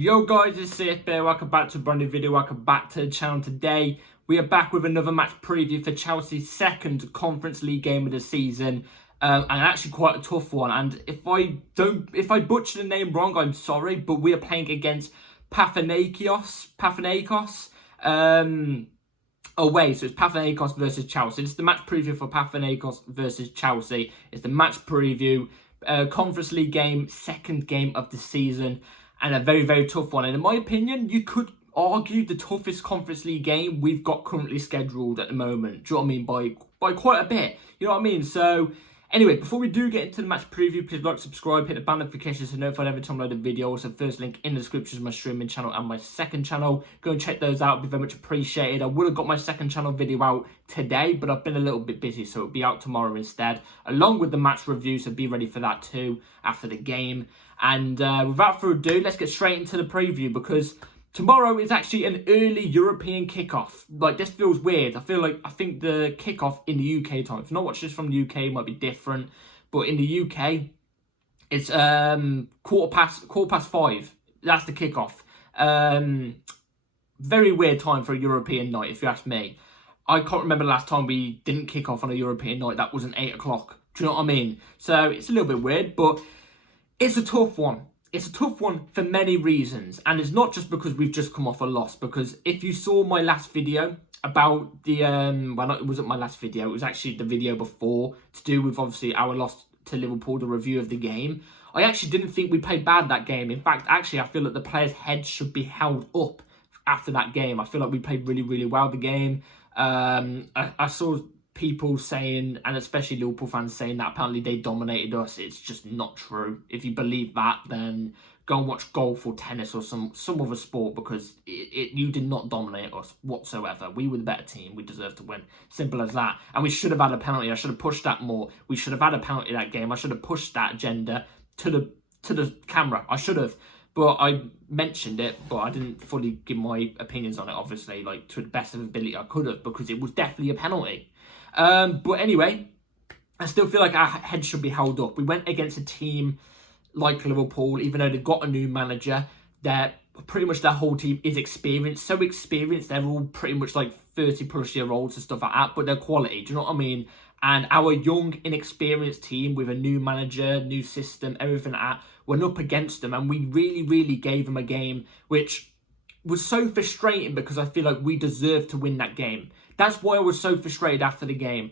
Yo guys, it's CFB. Welcome back to a brand new video. Welcome back to the channel. Today we are back with another match preview for Chelsea's second Conference League game of the season, and actually quite a tough one. And if I butcher the name wrong, I'm sorry, but we are playing against Panathinaikos away. So it's Panathinaikos versus Chelsea. It's the match preview for Panathinaikos versus Chelsea. It's the match preview, Conference League game, second game of the season. And a very, very tough one. And in my opinion, you could argue the toughest Conference League game we've got currently scheduled at the moment. Do you know what I mean? By quite a bit. You know what I mean? So, anyway, before we do get into the match preview, please like, subscribe, hit the bell notification so notified every time I load a video. Also, first link in the description is my streaming channel and my second channel. Go and check those out. It'd be very much appreciated. I would have got my second channel video out today, but I've been a little bit busy, so it'll be out tomorrow instead, along with the match review. So be ready for that too after the game. And without further ado, let's get straight into the preview, because tomorrow is actually an early European kickoff. Like, this feels weird. I think the kickoff in the UK time, if you're not watching this from the UK, it might be different. But in the UK, it's quarter past 5. That's the kickoff. Very weird time for a European night, if you ask me. I can't remember the last time we didn't kick off on a European night that wasn't 8 o'clock. Do you know what I mean? So it's a little bit weird, but it's a tough one. It's a tough one for many reasons. And it's not just because we've just come off a loss. Because if you saw my last video about the... well, it wasn't my last video. It was actually the video before, to do with, obviously, our loss to Liverpool, the review of the game. I actually didn't think we played bad that game. In fact, actually, I feel that the players' heads should be held up after that game. I feel like we played really, really well the game. I saw people saying, and especially Liverpool fans saying, that apparently they dominated us. It's just not true. If you believe that, then go and watch golf or tennis or some other sport, because you did not dominate us whatsoever. We were the better team. We deserved to win. Simple as that. And we should have had a penalty. I should have pushed that more. We should have had a penalty that game. I should have pushed that agenda to the camera. I should have. But I mentioned it, but I didn't fully give my opinions on it, obviously, like, to the best of ability I could have, because it was definitely a penalty. But anyway, I still feel like our heads should be held up. We went against a team like Liverpool, even though they've got a new manager. They're pretty much, their whole team is experienced. So experienced, they're all pretty much like 30-plus-year-olds and stuff like that, but they're quality. Do you know what I mean? And our young, inexperienced team with a new manager, new system, everything like that, went up against them, and we really, really gave them a game which was so frustrating, because I feel like we deserved to win that game. That's why I was so frustrated after the game.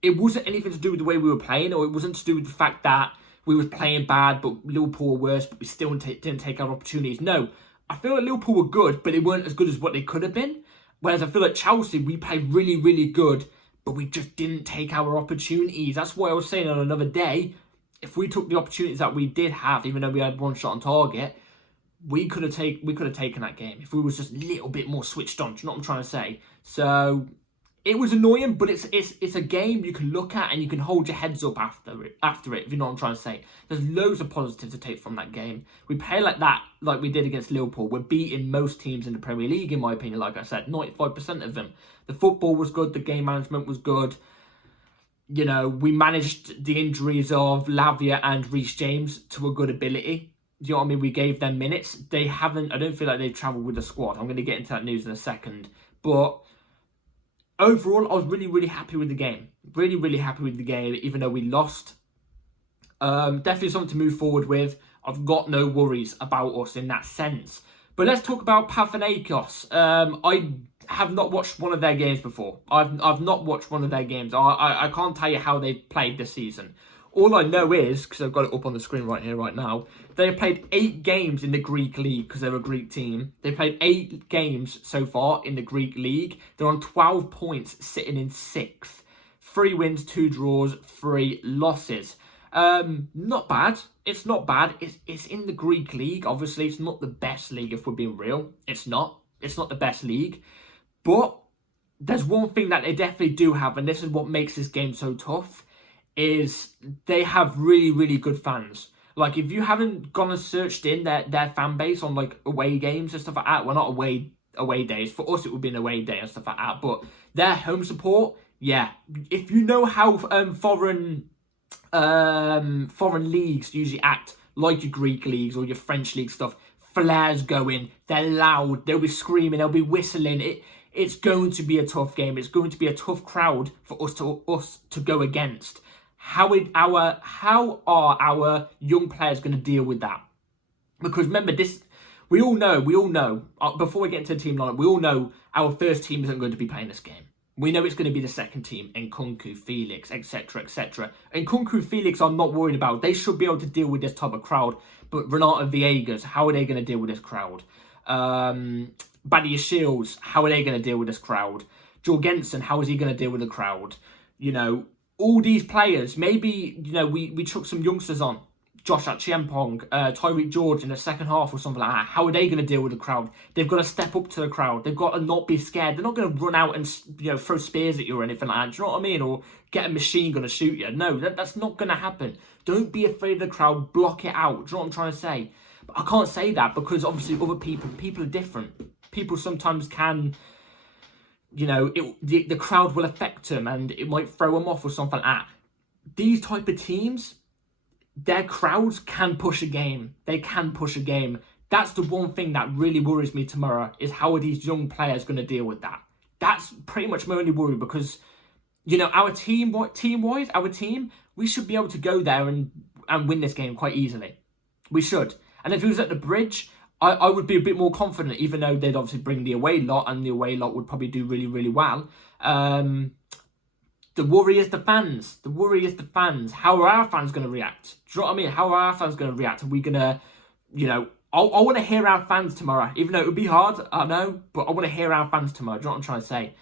It wasn't anything to do with the way we were playing, or it wasn't to do with the fact that we were playing bad, but Liverpool were worse, but we still didn't take our opportunities. No, I feel like Liverpool were good, but they weren't as good as what they could have been. Whereas I feel like Chelsea, we played really, really good, but we just didn't take our opportunities. That's why I was saying on another day, if we took the opportunities that we did have, even though we had one shot on target, we could have taken that game if we was just a little bit more switched on. Do you know what I'm trying to say? So it was annoying, but it's a game you can look at and you can hold your heads up after it, if you know what I'm trying to say. There's loads of positives to take from that game. We play like that, like we did against Liverpool. We're beating most teams in the Premier League, in my opinion, like I said, 95% of them. The football was good, the game management was good. You know, we managed the injuries of Lavia and Reece James to a good ability. Do you know what I mean? We gave them minutes. They haven't, I don't feel like they've travelled with the squad. I'm going to get into that news in a second. But overall, I was really, really happy with the game. Really, really happy with the game, even though we lost. Definitely something to move forward with. I've got no worries about us in that sense. But let's talk about Panathinaikos. I have not watched one of their games before. I've not watched one of their games. I can't tell you how they've played this season. All I know is, because I've got it up on the screen right here, right now, they played 8 games in the Greek league, because they're a Greek team. They played 8 games so far in the Greek league. They're on 12 points, sitting in 6th. 3 wins, 2 draws, 3 losses. Not bad. It's not bad. It's in the Greek league. Obviously, it's not the best league, if we're being real. It's not. It's not the best league. But there's one thing that they definitely do have, and this is what makes this game so tough, is they have really, really good fans. Like, if you haven't gone and searched in their fan base on, like, away games and stuff like that, well, not away days. For us, it would be an away day and stuff like that. But their home support, yeah. If you know how foreign leagues usually act, like your Greek leagues or your French league stuff, flares going. They're loud. They'll be screaming. They'll be whistling. It's going to be a tough game. It's going to be a tough crowd for us to go against. How are our young players going to deal with that? Because remember, we all know, before we get into the team lineup, we all know our first team isn't going to be playing this game. We know it's going to be the second team, Nkunku, Felix, etc., etc. Nkunku, Felix, I'm not worried about. They should be able to deal with this type of crowd. But Renato Viegas, how are they going to deal with this crowd? Badia Shields, how are they going to deal with this crowd? Jorgensen, how is he going to deal with the crowd? You know, all these players, maybe, you know, we chuck some youngsters on. Josh Chiempong, Tyreek George in the second half or something like that. How are they going to deal with the crowd? They've got to step up to the crowd. They've got to not be scared. They're not going to run out and, you know, throw spears at you or anything like that. Do you know what I mean? Or get a machine gun to shoot you. No, that's not going to happen. Don't be afraid of the crowd. Block it out. Do you know what I'm trying to say? But I can't say that because obviously other people are different. People sometimes can, you know, the crowd will affect them and it might throw them off or something like that. These type of teams, their crowds can push a game. They can push a game. That's the one thing that really worries me tomorrow, is how are these young players going to deal with that? That's pretty much my only worry because, you know, our team-wise, we should be able to go there and win this game quite easily. We should. And if it was at the Bridge, I would be a bit more confident, even though they'd obviously bring the away lot, and the away lot would probably do really, really well. The worry is the fans. The worry is the fans. How are our fans going to react? Do you know what I mean? How are our fans going to react? Are we going to, you know, I want to hear our fans tomorrow, even though it would be hard, I know, but I want to hear our fans tomorrow. Do you know what I'm trying to say?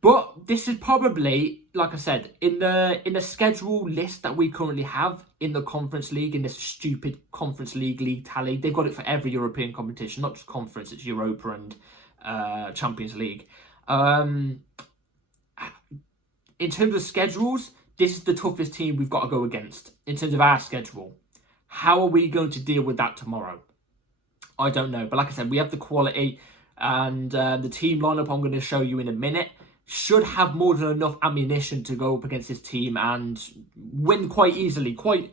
But this is probably, like I said, in the schedule list that we currently have in the Conference League, in this stupid Conference League tally. They've got it for every European competition, not just Conference, it's Europa and Champions League. In terms of schedules, this is the toughest team we've got to go against in terms of our schedule. How are we going to deal with that tomorrow? I don't know. But like I said, we have the quality, and the team lineup I'm going to show you in a minute should have more than enough ammunition to go up against this team and win quite easily, quite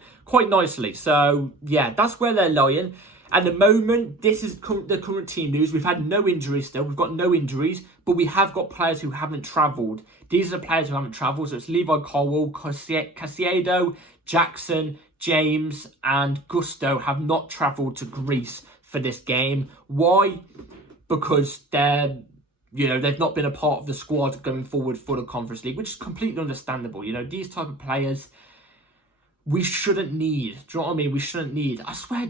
nicely. So yeah, that's where they're lying. At the moment, this is the current team news. We've had no injuries still. We've got no injuries, but we have got players who haven't travelled. These are the players who haven't travelled. So it's Levi Colwell, Casiado, Jackson, James, and Gusto have not travelled to Greece for this game. Why? Because they've not been a part of the squad going forward for the Conference League, which is completely understandable. You know, these type of players we shouldn't need. Do you know what I mean? We shouldn't need. I swear,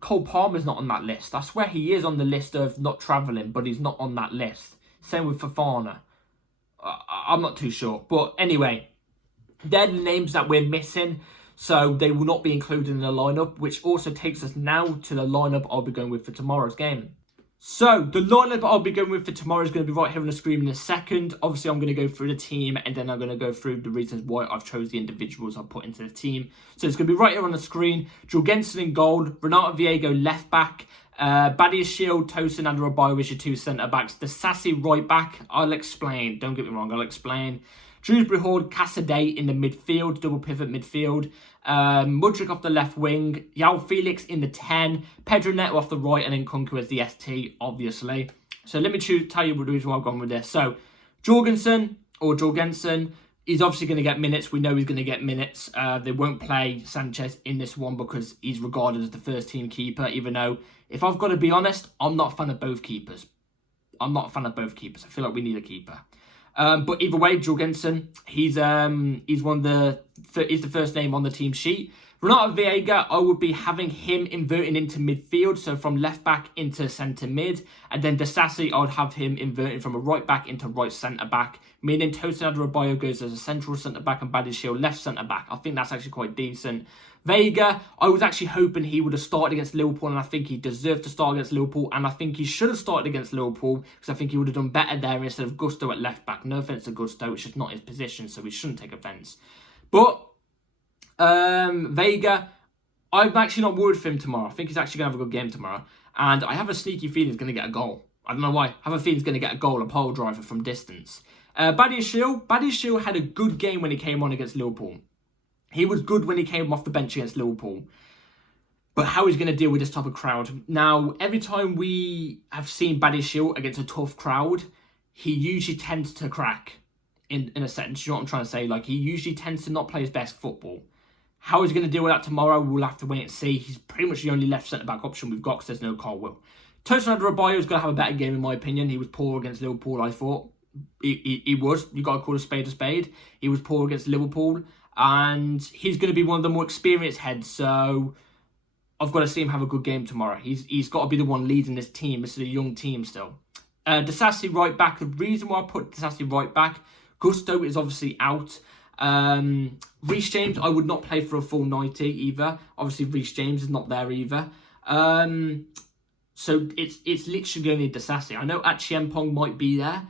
Cole Palmer's not on that list. I swear he is on the list of not travelling, but he's not on that list. Same with Fofana. I'm not too sure. But anyway, they're the names that we're missing. So they will not be included in the lineup, which also takes us now to the lineup I'll be going with for tomorrow's game. So the lineup I'll be going with for tomorrow is going to be right here on the screen in a second. Obviously, I'm going to go through the team, and then I'm going to go through the reasons why I've chose the individuals I've put into the team. So it's going to be right here on the screen. Jorgensen in goal, Renato Viegas left back, Badia Shield, Tosin and Adebayo is your two centre-backs. The Sassy right back, I'll explain. Don't get me wrong, I'll explain. Shrewsbury Horde, Cassidy in the midfield, double pivot midfield. Mudryk off the left wing, Yao Felix in the 10, Pedro Neto off the right, and then Nkunku as the ST, obviously. So let me tell you the reason why I've gone with this. So Jorgensen, he's obviously going to get minutes. We know he's going to get minutes. They won't play Sanchez in this one because he's regarded as the first team keeper, even though, if I've got to be honest, I'm not a fan of both keepers. I feel like we need a keeper. But either way, Jorgensen, he's the first name on the team sheet. Renato Viegas, I would be having him inverting into midfield, so from left back into centre mid, and then Desassi, I would have him inverting from a right back into right centre back, meaning Tosin Adebayo goes as a central centre back and Badiashile left centre back. I think that's actually quite decent. Vega, I was actually hoping he would have started against Liverpool, and I think he deserved to start against Liverpool, and I think he should have started against Liverpool, because I think he would have done better there instead of Gusto at left back. No offence to Gusto, it's just not his position, so we shouldn't take offence. But Vega, I'm actually not worried for him tomorrow. I think he's actually going to have a good game tomorrow, and I have a sneaky feeling he's going to get a goal. I don't know why. I have a feeling he's going to get a goal, a pole driver from distance. Badiashile had a good game when he came on against Liverpool. He was good when he came off the bench against Liverpool. But how he's going to deal with this type of crowd. Now, every time we have seen Badiashile against a tough crowd, he usually tends to crack in a sense. You know what I'm trying to say? Like, he usually tends to not play his best football. How he's going to deal with that tomorrow, we'll have to wait and see. He's pretty much the only left centre-back option we've got because there's no Carwell. Tosin Adarabioyo is going to have a better game, in my opinion. He was poor against Liverpool, I thought. He was. You got to call a spade a spade. He was poor against Liverpool. And he's going to be one of the more experienced heads. So I've got to see him have a good game tomorrow. He's got to be the one leading this team. This is a young team still. Disasi right back. The reason why I put Disasi right back, Gusto is obviously out. Reece James, I would not play for a full 90 either. Obviously, Reece James is not there either. So it's literally going to need Disasi. I know Achiempong might be there.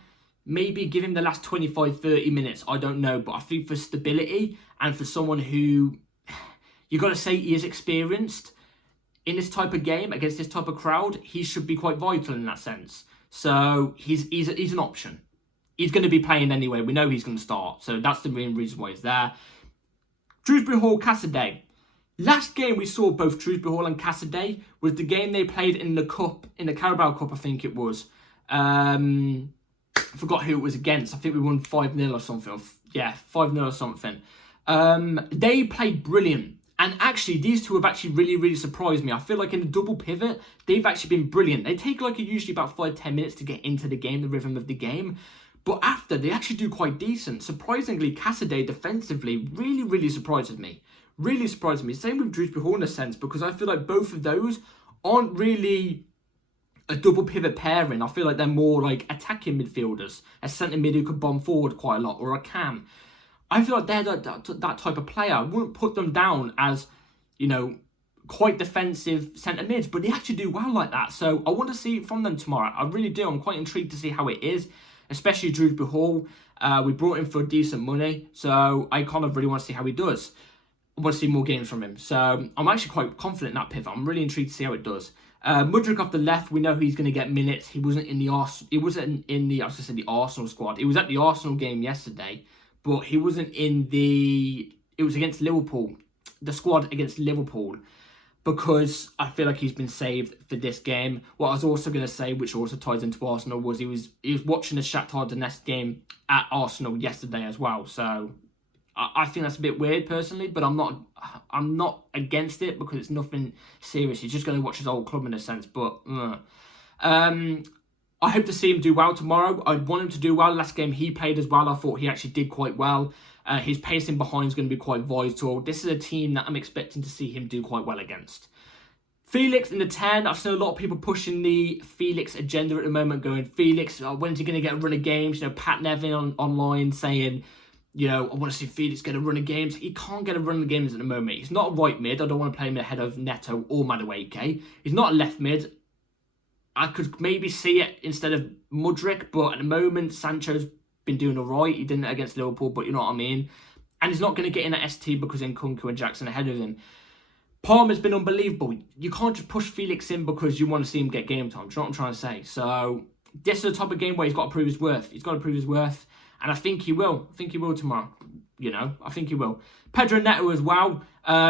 Maybe give him the last 25-30 minutes. I don't know. But I think for stability and for someone who, you got to say he is experienced in this type of game against this type of crowd, he should be quite vital in that sense. So he's an option. He's going to be playing anyway. We know he's going to start. So that's the main reason why he's there. Shrewsbury Hall, Cassaday. Last game we saw both Shrewsbury Hall and Cassaday was the game they played in the Cup, in the Carabao Cup, I think it was. I forgot who it was against. I think we won 5-0 or something. Yeah, 5-0 or something. They played brilliant. And actually, these two have actually really, really surprised me. I feel like in the double pivot, they've actually been brilliant. They take like usually about 5-10 minutes to get into the game, the rhythm of the game. But after, they actually do quite decent. Surprisingly, Cassaday defensively really, really surprises me. Really surprises me. Same with Shrewsbury Hall in a sense, because I feel like both of those aren't really a double pivot pairing. I feel like they're more like attacking midfielders. A centre mid who could bomb forward quite a lot, or a cam. I feel like they're that type of player. I wouldn't put them down as, you know, quite defensive centre mids, but they actually do well like that. So I want to see it from them tomorrow. I really do. I'm quite intrigued to see how it is, especially Shrewsbury Hall. We brought him for decent money, so I kind of really want to see how he does. I want to see more games from him. So I'm actually quite confident in that pivot. I'm really intrigued to see how it does. Mudryk off the left, we know he's going to get minutes. He wasn't in the Arsenal squad. He was at the Arsenal game yesterday, but he wasn't in the. It was against Liverpool, the squad against Liverpool, because I feel like he's been saved for this game. What I was also going to say, which also ties into Arsenal, was he was watching the Shakhtar Donetsk game at Arsenal yesterday as well. So I think that's a bit weird personally, but I'm not against it because it's nothing serious. He's just going to watch his old club in a sense. But I hope to see him do well tomorrow. I want him to do well. Last game he played as well. I thought he actually did quite well. His pacing behind is going to be quite vital. This is a team that I'm expecting to see him do quite well against. Felix in the 10. I've seen a lot of people pushing the Felix agenda at the moment, going, Felix, when's he going to get a run of games? You know, Pat Nevin online saying, you know, I want to see Felix get a run of games. He can't get a run of games at the moment. He's not a right mid. I don't want to play him ahead of Neto or Madueke. He's not a left mid. I could maybe see it instead of Mudryk, but at the moment, Sancho's been doing all right. He didn't against Liverpool, but you know what I mean. And he's not going to get in at ST because Nkunku and Jackson ahead of him. Palmer's been unbelievable. You can't just push Felix in because you want to see him get game time. Do you know what I'm trying to say? So this is the type of game where he's got to prove his worth. He's got to prove his worth. And I think he will. I think he will tomorrow. You know, I think he will. Pedro Neto as well.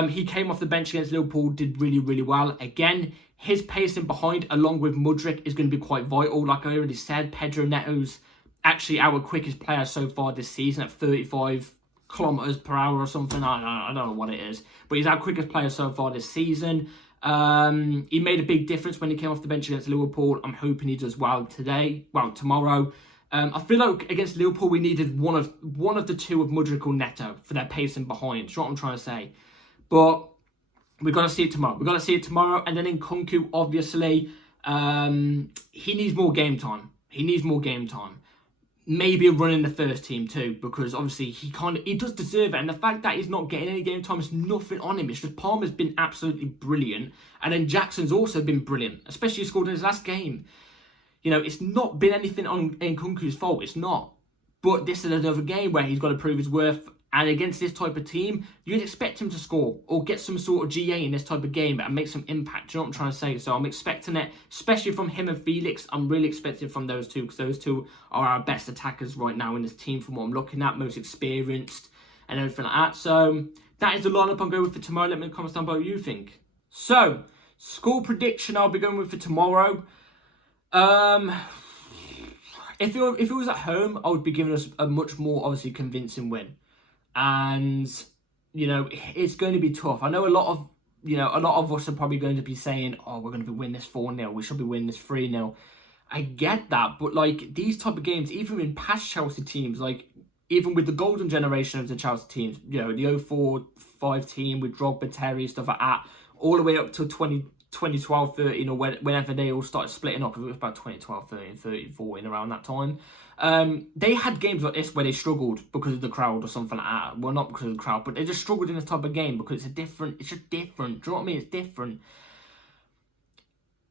He came off the bench against Liverpool, did really, really well. Again, his pacing behind, along with Mudryk, is going to be quite vital. Like I already said, Pedro Neto's actually our quickest player so far this season at 35 kilometers per hour or something. I don't know what it is. But he's our quickest player so far this season. He made a big difference when he came off the bench against Liverpool. I'm hoping he does well tomorrow. I feel like against Liverpool we needed one of the two of Mudryk or Neto for their pacing behind. That's what I'm trying to say. But we've got to see it tomorrow. And then in Nkunku, obviously, he needs more game time. Maybe a run in the first team too, because obviously he does deserve it. And the fact that he's not getting any game time is nothing on him. It's just Palmer's been absolutely brilliant. And then Jackson's also been brilliant, especially scored in his last game. You know, it's not been anything on Nkunku's fault. It's not. But this is another game where he's got to prove his worth. And against this type of team, you'd expect him to score or get some sort of GA in this type of game and make some impact. Do you know what I'm trying to say? So I'm expecting it, especially from him and Felix. I'm really expecting from those two because those two are our best attackers right now in this team from what I'm looking at, most experienced and everything like that. So that is the lineup I'm going with for tomorrow. Let me know in the comments down below what you think. So, score prediction I'll be going with for tomorrow. If it was at home, I would be giving us a much more obviously convincing win, and it's going to be tough. I know a lot of us are probably going to be saying, "Oh, we're going to be winning this 4-0. We should be winning this 3-0." I get that, but like these type of games, even in past Chelsea teams, like even with the golden generation of the Chelsea teams, the 04-05 team with Drogba, Terry, stuff like that, all the way up to 2012, 13, or whenever they all started splitting up, it was about 2012, 13, 13, 14, around that time. They had games like this where they struggled because of the crowd or something like that. Well, not because of the crowd, but they just struggled in this type of game because it's just different. Do you know what I mean? It's different.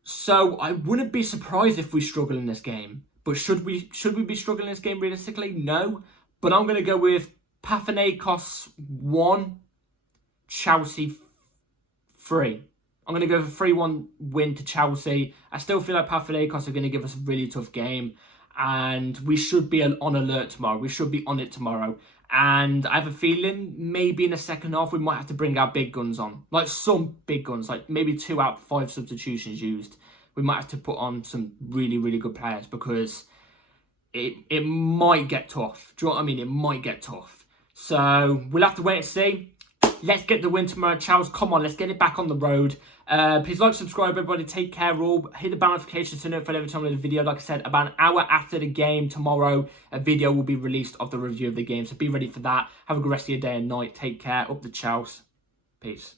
So I wouldn't be surprised if we struggle in this game. But should we be struggling in this game realistically? No. But I'm going to go with Panathinaikos 1, Chelsea 3. I'm going to go for 3-1 win to Chelsea. I still feel like Panathinaikos are going to give us a really tough game. And we should be on alert tomorrow. We should be on it tomorrow. And I have a feeling maybe in the second half we might have to bring our big guns on. Like some big guns. Like maybe 2 out of 5 substitutions used. We might have to put on some really, really good players because it might get tough. Do you know what I mean? It might get tough. So we'll have to wait and see. Let's get the win tomorrow, Charles. Come on, let's get it back on the road. Please like, subscribe, everybody. Take care, all. Hit the bell notifications to notify every time I do a video. Like I said, about an hour after the game tomorrow, a video will be released of the review of the game. So be ready for that. Have a good rest of your day and night. Take care. Up the Charles. Peace.